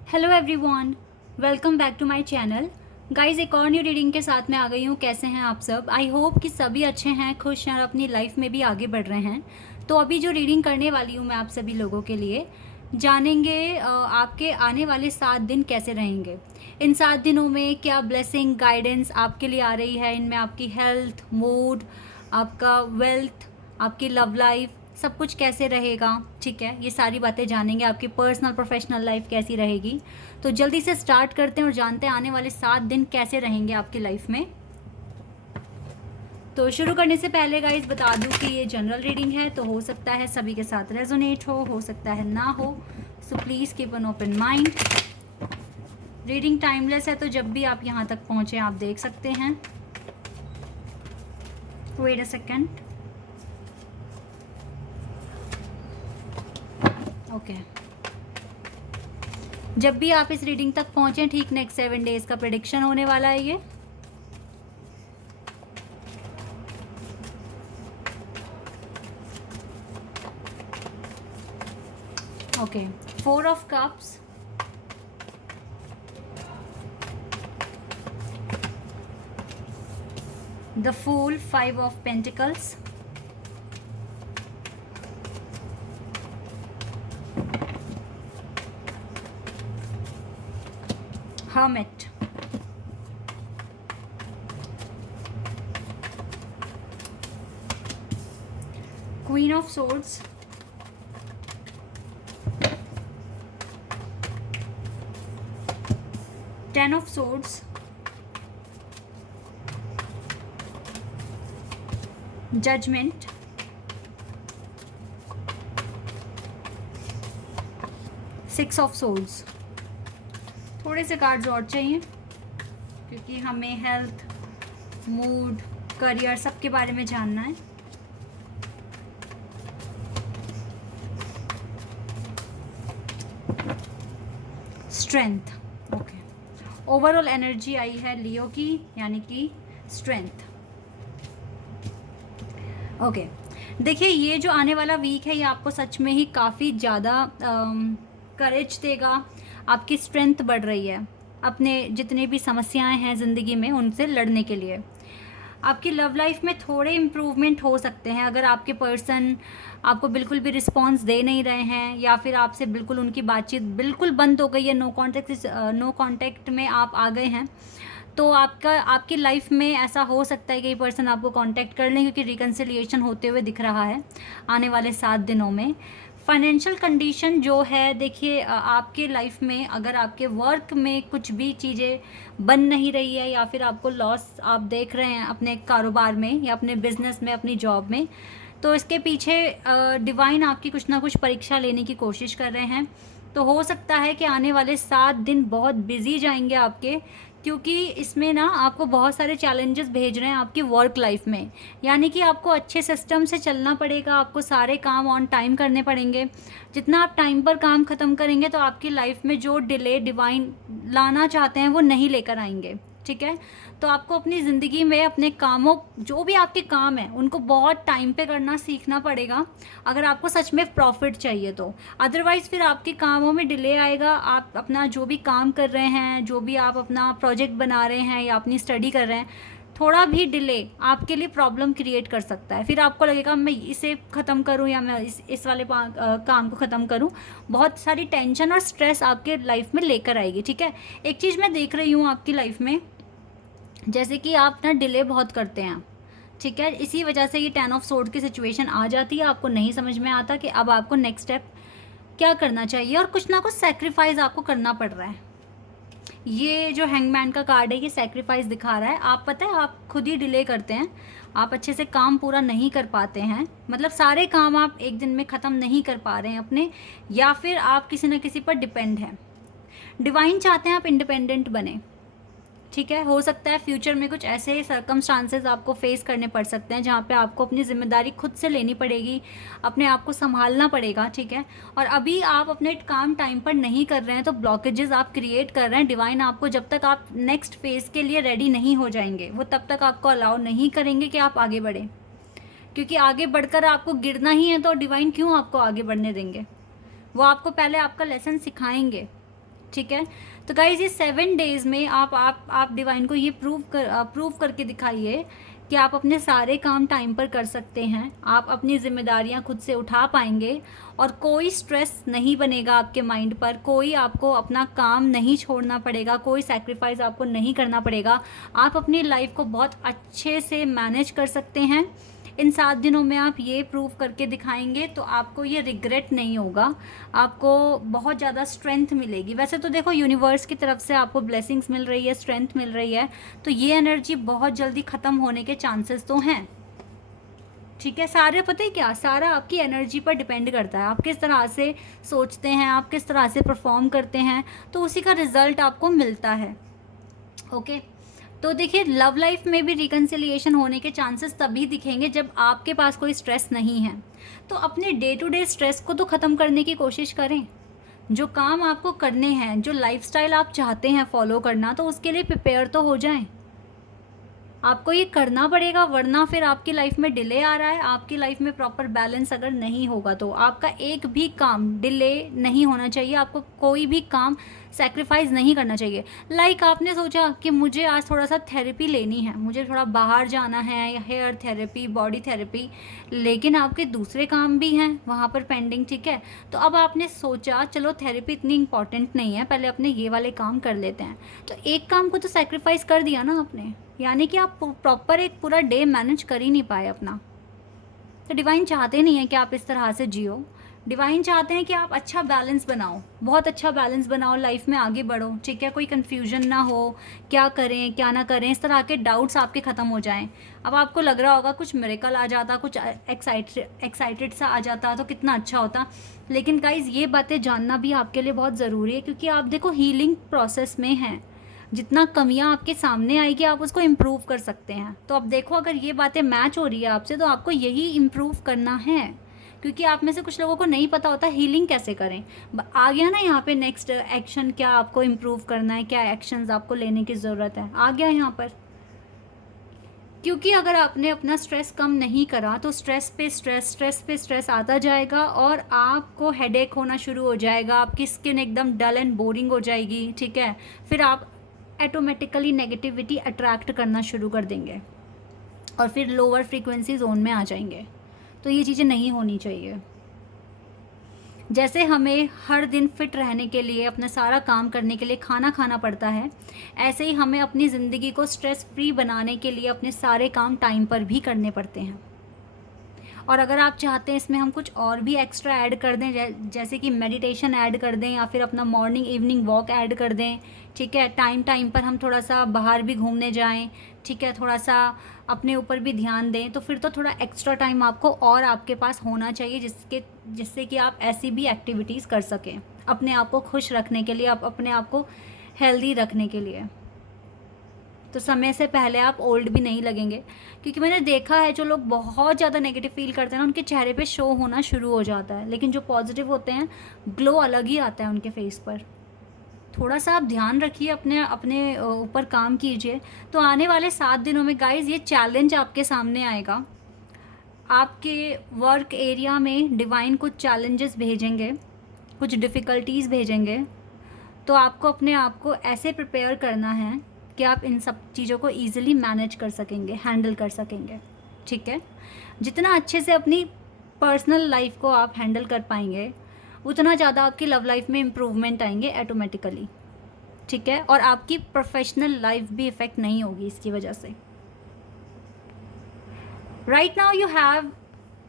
Hello everyone, welcome back to my channel. Guys, एक और new reading के साथ मैं आ गई हूँ। कैसे हैं आप सब? आई होप कि सभी अच्छे हैं, खुश हैं और अपनी लाइफ में भी आगे बढ़ रहे हैं। तो अभी जो रीडिंग करने वाली हूँ मैं आप सभी लोगों के लिए, जानेंगे आपके आने वाले 7 दिन कैसे रहेंगे। इन 7 दिनों में क्या ब्लेसिंग गाइडेंस आपके लिए आ रही है। इनमें आपकी हेल्थ, मूड, आपका वेल्थ, आपकी लव लाइफ, सब कुछ कैसे रहेगा। ठीक है, ये सारी बातें जानेंगे। आपकी पर्सनल प्रोफेशनल लाइफ कैसी रहेगी। तो जल्दी से स्टार्ट करते हैं और जानते हैं आने वाले 7 दिन कैसे रहेंगे आपकी लाइफ में। तो शुरू करने से पहले गाइज बता दूं कि ये जनरल रीडिंग है, तो हो सकता है सभी के साथ रेजोनेट हो सकता है ना हो। So please keep an open mind. Reading timeless है, तो जब भी आप यहाँ तक पहुँचे आप देख सकते हैं। Wait a second. ओके, जब भी आप इस रीडिंग तक पहुंचे, ठीक नेक्स्ट 7 डेज का प्रेडिक्शन होने वाला है ये। Okay, 4 of Cups, the Fool, 5 of Pentacles, Hermit, Queen of Swords, Ten of Swords, Judgment, Six of Swords। थोड़े से कार्ड्स और चाहिए क्योंकि हमें हेल्थ, मूड, करियर सब के बारे में जानना है। स्ट्रेंथ। ओके, ओवरऑल एनर्जी आई है लियो की, यानी कि स्ट्रेंथ। ओके, देखिए ये जो आने वाला वीक है ये आपको सच में ही काफ़ी ज़्यादा करेज देगा। आपकी स्ट्रेंथ बढ़ रही है अपने जितने भी समस्याएं हैं ज़िंदगी में उनसे लड़ने के लिए। आपकी लव लाइफ में थोड़े इम्प्रूवमेंट हो सकते हैं अगर आपके पर्सन आपको बिल्कुल भी रिस्पॉन्स दे नहीं रहे हैं, या फिर आपसे बिल्कुल उनकी बातचीत बिल्कुल बंद हो गई है, नो कांटेक्ट में आप आ गए हैं। तो आपकी लाइफ में ऐसा हो सकता है कि ये पर्सन आपको कांटेक्ट कर लें, क्योंकि रिकन्सिलिएशन होते हुए दिख रहा है आने वाले 7 दिनों में। फाइनेंशियल कंडीशन जो है, देखिए आपके लाइफ में अगर आपके वर्क में कुछ भी चीज़ें बन नहीं रही है, या फिर आपको लॉस आप देख रहे हैं अपने कारोबार में या अपने बिजनेस में, अपनी जॉब में, तो इसके पीछे डिवाइन आपकी कुछ ना कुछ परीक्षा लेने की कोशिश कर रहे हैं। तो हो सकता है कि आने वाले 7 दिन बहुत बिजी जाएंगे आपके, क्योंकि इसमें ना आपको बहुत सारे चैलेंजेस भेज रहे हैं आपकी वर्क लाइफ में। यानी कि आपको अच्छे सिस्टम से चलना पड़ेगा, आपको सारे काम ऑन टाइम करने पड़ेंगे। जितना आप टाइम पर काम ख़त्म करेंगे तो आपकी लाइफ में जो डिले डिवाइन लाना चाहते हैं वो नहीं लेकर आएंगे। ठीक है, तो आपको अपनी ज़िंदगी में अपने कामों, जो भी आपके काम हैं उनको बहुत टाइम पे करना सीखना पड़ेगा अगर आपको सच में प्रॉफिट चाहिए तो। अदरवाइज़ फिर आपके कामों में डिले आएगा। आप अपना जो भी काम कर रहे हैं, जो भी आप अपना प्रोजेक्ट बना रहे हैं या अपनी स्टडी कर रहे हैं, थोड़ा भी डिले आपके लिए प्रॉब्लम क्रिएट कर सकता है। फिर आपको लगेगा मैं इसे ख़त्म करूं या मैं इस वाले काम को ख़त्म करूं। बहुत सारी टेंशन और स्ट्रेस आपके लाइफ में लेकर आएगी। ठीक है, एक चीज़ मैं देख रही हूँ आपकी लाइफ में, जैसे कि आप ना डिले बहुत करते हैं। ठीक है, इसी वजह से ये 10 of Swords की सिचुएशन आ जाती है। आपको नहीं समझ में आता कि अब आपको नेक्स्ट स्टेप क्या करना चाहिए, और कुछ ना कुछ सेक्रीफाइस आपको करना पड़ रहा है। ये जो हैंगमैन का कार्ड है ये सेक्रीफाइस दिखा रहा है। आप पता है आप खुद ही डिले करते हैं, आप अच्छे से काम पूरा नहीं कर पाते हैं, मतलब सारे काम आप एक दिन में ख़त्म नहीं कर पा रहे हैं अपने, या फिर आप किसी न किसी पर डिपेंड हैं। डिवाइन चाहते हैं आप इंडिपेंडेंट बने। ठीक है, हो सकता है फ्यूचर में कुछ ऐसे सर्कमस्टांसेस आपको फेस करने पड़ सकते हैं जहाँ पे आपको अपनी जिम्मेदारी खुद से लेनी पड़ेगी, अपने आप को संभालना पड़ेगा। ठीक है, और अभी आप अपने काम टाइम पर नहीं कर रहे हैं तो ब्लॉकेजेस आप क्रिएट कर रहे हैं। डिवाइन आपको, जब तक आप नेक्स्ट फेज के लिए रेडी नहीं हो जाएंगे, वो तब तक आपको अलाउ नहीं करेंगे कि आप आगे बढ़ें, क्योंकि आगे बढ़कर आपको गिरना ही है तो डिवाइन क्यों आपको आगे बढ़ने देंगे। वो आपको पहले आपका लेसन सिखाएंगे। ठीक है। तो गाइज़ ये 7 डेज़ में आप डिवाइन को ये प्रूव करके दिखाइए कि आप अपने सारे काम टाइम पर कर सकते हैं, आप अपनी ज़िम्मेदारियाँ खुद से उठा पाएंगे और कोई स्ट्रेस नहीं बनेगा आपके माइंड पर, कोई आपको अपना काम नहीं छोड़ना पड़ेगा, कोई सैक्रिफाइस आपको नहीं करना पड़ेगा। आप अपनी लाइफ को बहुत अच्छे से मैनेज कर सकते हैं। इन 7 दिनों में आप ये प्रूव करके दिखाएंगे तो आपको ये रिग्रेट नहीं होगा, आपको बहुत ज़्यादा स्ट्रेंथ मिलेगी। वैसे तो देखो यूनिवर्स की तरफ से आपको ब्लेसिंग्स मिल रही है, स्ट्रेंथ मिल रही है, तो ये एनर्जी बहुत जल्दी ख़त्म होने के चांसेस तो हैं। ठीक है, सारे पता है क्या, सारा आपकी एनर्जी पर डिपेंड करता है, आप किस तरह से सोचते हैं, आप किस तरह से परफॉर्म करते हैं, तो उसी का रिजल्ट आपको मिलता है। ओके, तो देखिए लव लाइफ में भी रिकन्सिलिएशन होने के चांसेस तभी दिखेंगे जब आपके पास कोई स्ट्रेस नहीं है। तो अपने डे टू डे स्ट्रेस को तो ख़त्म करने की कोशिश करें, जो काम आपको करने हैं, जो लाइफस्टाइल आप चाहते हैं फॉलो करना, तो उसके लिए प्रिपेयर तो हो जाएं। आपको ये करना पड़ेगा, वरना फिर आपकी लाइफ में डिले आ रहा है, आपकी लाइफ में प्रॉपर बैलेंस अगर नहीं होगा तो आपका एक भी काम डिले नहीं होना चाहिए, आपको कोई भी काम सैक्रिफाइस नहीं करना चाहिए। लाइक आपने सोचा कि मुझे आज थोड़ा सा थेरेपी लेनी है, मुझे थोड़ा बाहर जाना है, हेयर थेरेपी, बॉडी थेरेपी, लेकिन आपके दूसरे काम भी हैं वहाँ पर पेंडिंग। ठीक है, तो अब आपने सोचा चलो थेरेपी इतनी इंपॉर्टेंट नहीं है, पहले अपने ये वाले काम कर लेते हैं, तो एक काम को तो सैक्रिफाइस कर दिया ना आपने, यानी कि आप प्रॉपर एक पूरा डे मैनेज कर ही नहीं पाए अपना। तो डिवाइन चाहते नहीं है कि आप इस तरह से जियो, डिवाइन चाहते हैं कि आप अच्छा बैलेंस बनाओ, बहुत अच्छा बैलेंस बनाओ, लाइफ में आगे बढ़ो। ठीक है, कोई कन्फ्यूजन ना हो, क्या करें क्या ना करें, इस तरह के डाउट्स आपके ख़त्म हो जाएं। अब आपको लग रहा होगा कुछ मिरेकल आ जाता, कुछ एक्साइटेड सा आ जाता तो कितना अच्छा होता, लेकिन गाइज ये बातें जानना भी आपके लिए बहुत ज़रूरी है, क्योंकि आप देखो हीलिंग प्रोसेस में हैं, जितना कमियां आपके सामने आएगी आप उसको इम्प्रूव कर सकते हैं। तो अब देखो अगर ये बातें मैच हो रही है आपसे तो आपको यही इम्प्रूव करना है, क्योंकि आप में से कुछ लोगों को नहीं पता होता हीलिंग कैसे करें। आ गया ना यहाँ पे नेक्स्ट एक्शन, क्या आपको इम्प्रूव करना है, क्या एक्शंस आपको लेने की ज़रूरत है, आ गया यहाँ पर। क्योंकि अगर आपने अपना स्ट्रेस कम नहीं करा तो स्ट्रेस पे स्ट्रेस आता जाएगा और आपको हेडेक होना शुरू हो जाएगा, आपकी स्किन एकदम डल एंड बोरिंग हो जाएगी। ठीक है, फिर आप ऑटोमेटिकली नेगेटिविटी अट्रैक्ट करना शुरू कर देंगे और फिर लोअर फ्रीक्वेंसी जोन में आ जाएंगे। तो ये चीज़ें नहीं होनी चाहिए। जैसे हमें हर दिन फिट रहने के लिए, अपना सारा काम करने के लिए खाना खाना पड़ता है, ऐसे ही हमें अपनी ज़िंदगी को स्ट्रेस फ्री बनाने के लिए अपने सारे काम टाइम पर भी करने पड़ते हैं। और अगर आप चाहते हैं इसमें हम कुछ और भी एक्स्ट्रा ऐड कर दें, जैसे कि मेडिटेशन ऐड कर दें या फिर अपना मॉर्निंग इवनिंग वॉक ऐड कर दें। ठीक है, टाइम पर हम थोड़ा सा बाहर भी घूमने जाएं। ठीक है, थोड़ा सा अपने ऊपर भी ध्यान दें, तो फिर तो थोड़ा एक्स्ट्रा टाइम आपको और आपके पास होना चाहिए, जिससे कि आप ऐसी भी एक्टिविटीज़ कर सकें अपने आप को खुश रखने के लिए, आप अपने आप को हेल्दी रखने के लिए। तो समय से पहले आप ओल्ड भी नहीं लगेंगे, क्योंकि मैंने देखा है जो लोग बहुत ज़्यादा नेगेटिव फील करते हैं ना, उनके चेहरे पे शो होना शुरू हो जाता है, लेकिन जो पॉजिटिव होते हैं ग्लो अलग ही आता है उनके फेस पर। थोड़ा सा आप ध्यान रखिए, अपने ऊपर काम कीजिए। तो आने वाले 7 दिनों में गाइज ये चैलेंज आपके सामने आएगा। आपके वर्क एरिया में डिवाइन कुछ चैलेंजेस भेजेंगे, कुछ डिफ़िकल्टीज़ भेजेंगे, तो आपको अपने आप को ऐसे प्रिपेयर करना है कि आप इन सब चीज़ों को ईज़िली मैनेज कर सकेंगे, हैंडल कर सकेंगे। ठीक है, जितना अच्छे से अपनी पर्सनल लाइफ को आप हैंडल कर पाएंगे उतना ज़्यादा आपकी लव लाइफ में इम्प्रूवमेंट आएंगे ऑटोमेटिकली। ठीक है, और आपकी प्रोफेशनल लाइफ भी इफ़ेक्ट नहीं होगी इसकी वजह से। Right now you have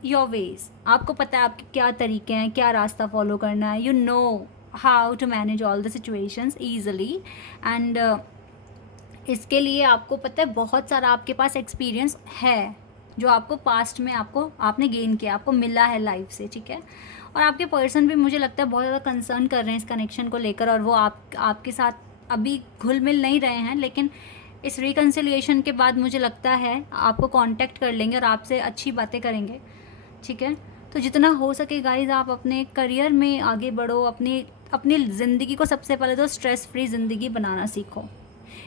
your ways, आपको पता है आपके क्या तरीके हैं, क्या रास्ता फॉलो करना है, you know how to manage all the situations easily. And इसके लिए आपको पता है बहुत सारा आपके पास एक्सपीरियंस है जो आपको पास्ट में आपने गेन किया, आपको मिला है लाइफ से। ठीक है, और आपके पर्सन भी मुझे लगता है बहुत ज़्यादा कंसर्न कर रहे हैं इस कनेक्शन को लेकर, और वो आपके साथ अभी घुल मिल नहीं रहे हैं, लेकिन इस रिकन्सिलिएशन के बाद मुझे लगता है आपको कांटेक्ट कर लेंगे और आपसे अच्छी बातें करेंगे। ठीक है, तो जितना हो सके गाइज आप अपने करियर में आगे बढ़ो, अपनी ज़िंदगी को सबसे पहले तो स्ट्रेस फ्री ज़िंदगी बनाना सीखो।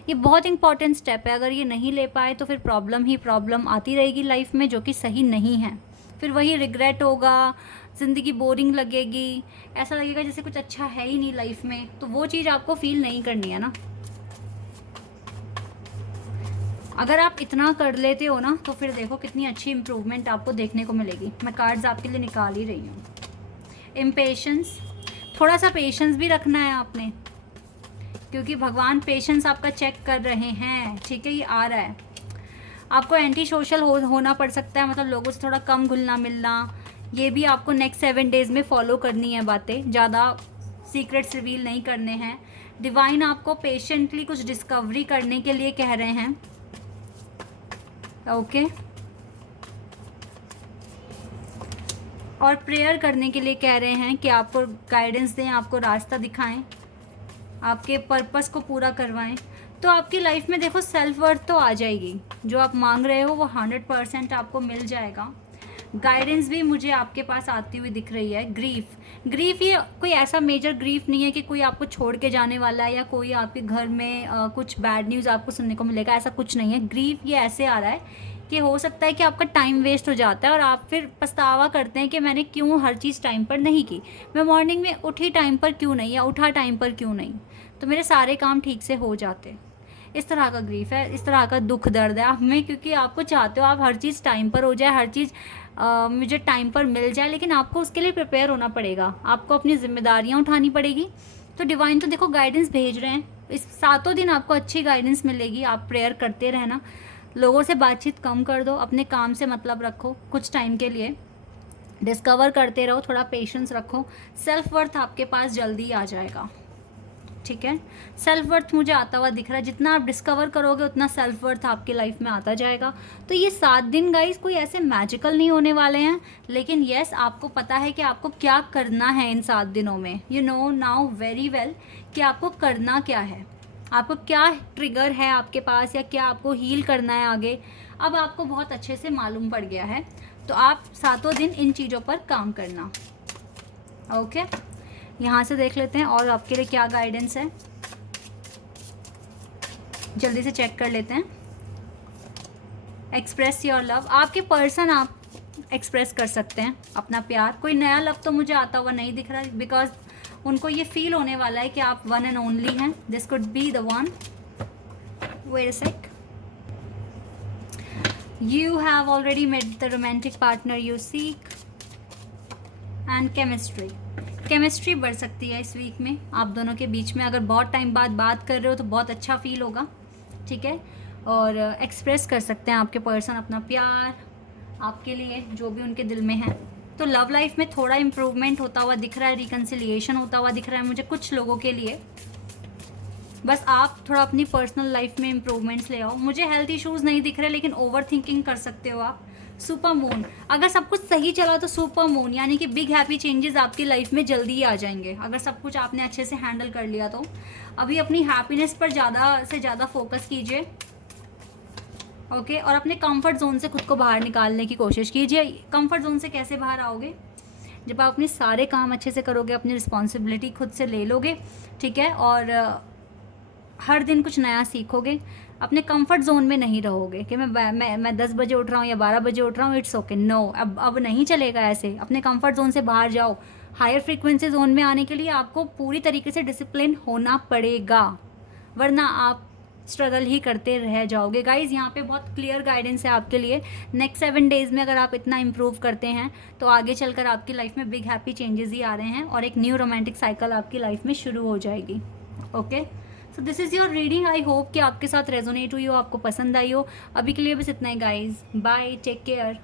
ये बहुत इंपॉर्टेंट स्टेप है, अगर ये नहीं ले पाए तो फिर प्रॉब्लम ही प्रॉब्लम आती रहेगी लाइफ में, जो कि सही नहीं है। फिर वही रिग्रेट होगा, ज़िंदगी बोरिंग लगेगी, ऐसा लगेगा जैसे कुछ अच्छा है ही नहीं लाइफ में, तो वो चीज़ आपको फील नहीं करनी है ना। अगर आप इतना कर लेते हो ना, तो फिर देखो कितनी अच्छी इम्प्रूवमेंट आपको देखने को मिलेगी। मैं कार्ड्स आपके लिए निकाल ही रही हूँ। इम्पेशेंस, थोड़ा सा पेशेंस भी रखना है आपने, क्योंकि भगवान पेशेंस आपका चेक कर रहे हैं, ठीक है। ये आ रहा है, आपको एंटी सोशल होना पड़ सकता है, मतलब लोगों से थोड़ा कम घुलना मिलना, ये भी आपको नेक्स्ट 7 डेज़ में फॉलो करनी है बातें, ज़्यादा सीक्रेट्स रिवील नहीं करने हैं। डिवाइन आपको पेशेंटली कुछ डिस्कवरी करने के लिए कह रहे हैं, ओके। और प्रेयर करने के लिए कह रहे हैं कि आपको गाइडेंस दें, आपको रास्ता दिखाएं, आपके पर्पस को पूरा करवाएं। तो आपकी लाइफ में देखो सेल्फ वर्थ तो आ जाएगी, जो आप मांग रहे हो वो 100% आपको मिल जाएगा। गाइडेंस भी मुझे आपके पास आती हुई दिख रही है। ग्रीफ ये कोई ऐसा मेजर ग्रीफ नहीं है कि कोई आपको छोड़ के जाने वाला है या कोई आपके घर में कुछ बैड न्यूज़ आपको सुनने को मिलेगा, ऐसा कुछ नहीं है। ग्रीफ ये ऐसे आ रहा है कि हो सकता है कि आपका टाइम वेस्ट हो जाता है और आप फिर पछतावा करते हैं कि मैंने क्यों हर चीज़ टाइम पर नहीं की, मैं मॉर्निंग में उठी टाइम पर क्यों नहीं, या उठा टाइम पर क्यों नहीं, तो मेरे सारे काम ठीक से हो जाते। इस तरह का ग्रीफ है, इस तरह का दुख दर्द है आप में, क्योंकि आपको चाहते हो आप हर चीज़ टाइम पर हो जाए, हर चीज़ मुझे टाइम पर मिल जाए, लेकिन आपको उसके लिए प्रिपेयर होना पड़ेगा, आपको अपनी जिम्मेदारियाँ उठानी पड़ेगी। तो डिवाइन तो देखो गाइडेंस भेज रहे हैं, इस 7 दिन आपको अच्छी गाइडेंस मिलेगी। आप प्रेयर करते रहना, लोगों से बातचीत कम कर दो, अपने काम से मतलब रखो कुछ टाइम के लिए, डिस्कवर करते रहो, थोड़ा पेशेंस रखो, सेल्फ वर्थ आपके पास जल्दी आ जाएगा, ठीक है। सेल्फ वर्थ मुझे आता हुआ दिख रहा है, जितना आप डिस्कवर करोगे उतना सेल्फ वर्थ आपकी लाइफ में आता जाएगा। तो ये 7 दिन गाइस कोई ऐसे मैजिकल नहीं होने वाले हैं, लेकिन यस आपको पता है कि आपको क्या करना है इन 7 दिनों में। You know now very well कि आपको करना क्या है, आपको क्या ट्रिगर है आपके पास, या क्या आपको हील करना है आगे, अब आपको बहुत अच्छे से मालूम पड़ गया है। तो आप 7 दिन इन चीज़ों पर काम करना, ओके। यहाँ से देख लेते हैं और आपके लिए क्या गाइडेंस है, जल्दी से चेक कर लेते हैं। एक्सप्रेस योर लव, आपके पर्सन आप एक्सप्रेस कर सकते हैं अपना प्यार। कोई नया लव तो मुझे आता हुआ नहीं दिख रहा, बिकॉज उनको ये फील होने वाला है कि आप वन एंड ओनली हैं, this could be the one. Wait a sec, you have already met the romantic partner you seek and chemistry बढ़ सकती है इस वीक में आप दोनों के बीच में। अगर बहुत टाइम बाद बात कर रहे हो तो बहुत अच्छा फील होगा, ठीक है। और एक्सप्रेस कर सकते हैं आपके पर्सन अपना प्यार आपके लिए, जो भी उनके दिल में है। तो लव लाइफ में थोड़ा इम्प्रूवमेंट होता हुआ दिख रहा है, रिकन्सिलिएशन होता हुआ दिख रहा है मुझे कुछ लोगों के लिए। बस आप थोड़ा अपनी पर्सनल लाइफ में इम्प्रूवमेंट्स ले आओ। मुझे हेल्थ इश्यूज़ नहीं दिख रहे, लेकिन ओवर थिंकिंग कर सकते हो आप। सुपर मून, अगर सब कुछ सही चला तो सुपर मून यानी कि बिग हैप्पी चेंजेस आपकी लाइफ में जल्दी ही आ जाएंगे, अगर सब कुछ आपने अच्छे से हैंडल कर लिया तो। अभी अपनी हैप्पीनेस पर ज़्यादा से ज़्यादा फोकस कीजिए, ओके। और अपने कंफर्ट जोन से खुद को बाहर निकालने की कोशिश कीजिए। कंफर्ट जोन से कैसे बाहर आओगे, जब आप अपने सारे काम अच्छे से करोगे, अपनी रिस्पॉन्सिबिलिटी खुद से ले लोगे, ठीक है। और हर दिन कुछ नया सीखोगे, अपने कंफर्ट जोन में नहीं रहोगे कि मैं 10 बजे उठ रहा हूँ या 12 बजे उठ रहा हूँ, इट्स ओके। नो, अब नहीं चलेगा ऐसे। अपने कंफर्ट जोन से बाहर जाओ। हायर फ्रीक्वेंसी जोन में आने के लिए आपको पूरी तरीके से डिसिप्लिन होना पड़ेगा, वरना आप स्ट्रगल ही करते रह जाओगे। गाइज यहाँ पे बहुत क्लियर गाइडेंस है आपके लिए। नेक्स्ट 7 डेज़ में अगर आप इतना इम्प्रूव करते हैं तो आगे चलकर आपकी लाइफ में बिग हैप्पी चेंजेस ही आ रहे हैं और एक न्यू रोमांटिक साइकिल आपकी लाइफ में शुरू हो जाएगी, okay. So this is your reading. I hope कि आपके साथ रेजोनेट हुई हो, आपको पसंद आई हो। अभी के लिए बस इतना ही गाइज, बाय, टेक केयर।